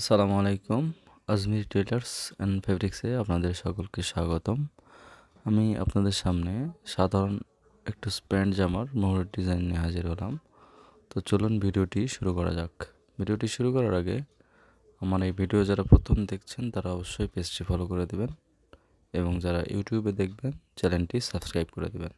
আসসালামু আলাইকুম। Ajmer tailors and ফেব্রিক্সে আপনাদের সকলকে স্বাগতম। আমি আপনাদের সামনে সাধারণ একটু প্যান্ট জামার মোহরের ডিজাইন নিয়ে হাজির হলাম। তো চলুন ভিডিওটি শুরু করা যাক। ভিডিওটি শুরু করার আগে আমার এই ভিডিও যারা প্রথম দেখছেন তারা অবশ্যই পেজটি ফলো করে দেবেন এবং যারা ইউটিউবে দেখবেন চ্যানেলটি সাবস্ক্রাইব করে দেবেন।